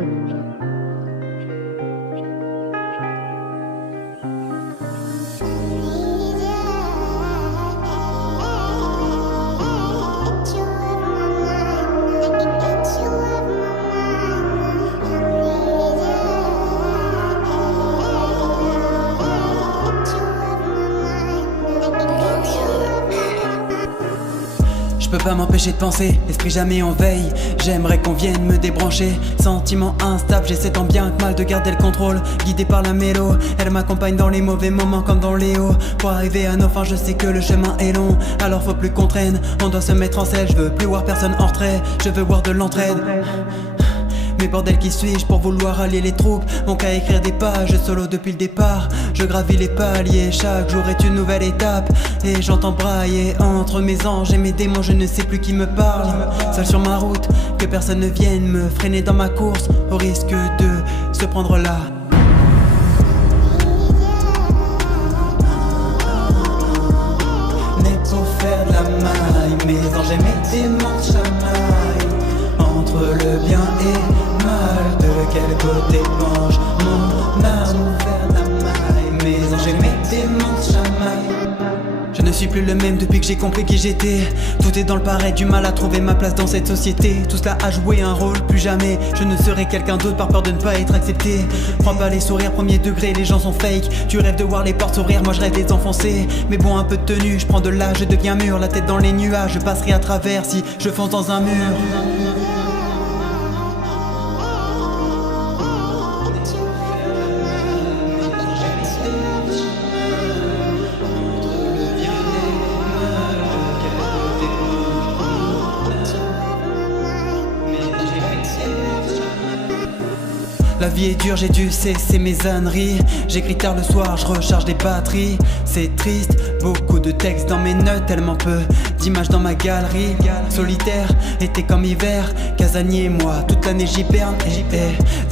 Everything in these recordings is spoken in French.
Je peux pas m'empêcher de penser, l'esprit jamais en veille. J'aimerais qu'on vienne me débrancher. Sentiment instable, j'essaie tant bien que mal de garder le contrôle. Guidé par la mélo, elle m'accompagne dans les mauvais moments comme dans les hauts. Pour arriver à nos fins, je sais que le chemin est long. Alors faut plus qu'on traîne, on doit se mettre en selle. Je veux plus voir personne en retrait, je veux voir de l'entraide. Mais bordel, qui suis-je pour vouloir allier les troupes? Mon qu'à écrire des pages solo depuis le départ. Je gravis les paliers, chaque jour est une nouvelle étape. Et j'entends brailler entre mes anges et mes démons, je ne sais plus qui me parle. Seul sur ma route, que personne ne vienne me freiner dans ma course, au risque de se prendre là. Né pour faire de la maille, mes anges et mes démons chamaillent. Entre le bien et mal, de quel côté penche mon amour vers la maille? Mes anges et mes démons chamaillent. Je ne suis plus le même depuis que j'ai compris qui j'étais. Tout est dans le pareil, du mal à trouver ma place dans cette société. Tout cela a joué un rôle, plus jamais je ne serai quelqu'un d'autre par peur de ne pas être accepté. Prends pas les sourires premier degré, les gens sont fake. Tu rêves de voir les portes s'ouvrir, moi je rêve des enfoncer. Mais bon, un peu de tenue, je prends de l'âge, je deviens mûr. La tête dans les nuages, je passerai à travers si je fonce dans un mur. La vie est dure, j'ai dû cesser mes âneries. J'écris tard le soir, je recharge des batteries. C'est triste, beaucoup de textes dans mes notes, tellement peu d'images dans ma galerie. Solitaire, été comme hiver, casanier et moi, toute l'année j'hiberne.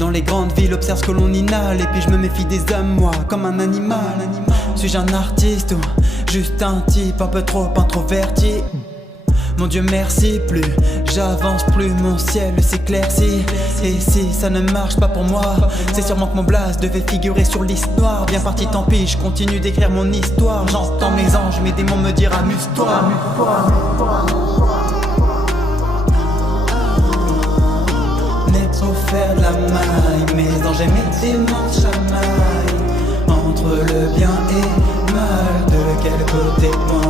Dans les grandes villes, observe ce que l'on inhale. Et puis je me méfie des hommes, moi, comme un animal. Suis-je un artiste ou juste un type un peu trop introverti? Mon Dieu merci, plus j'avance, plus mon ciel s'éclaircit. Et si ça ne marche pas pour moi, c'est sûrement que mon blast devait figurer sur l'histoire. Bien parti, tant pis, je continue d'écrire mon histoire. J'entends mes anges, mes démons me dire amuse-toi. Né pour faire de la maille, mes anges et mes démons chamaillent. Entre le bien et mal, de quel côté moi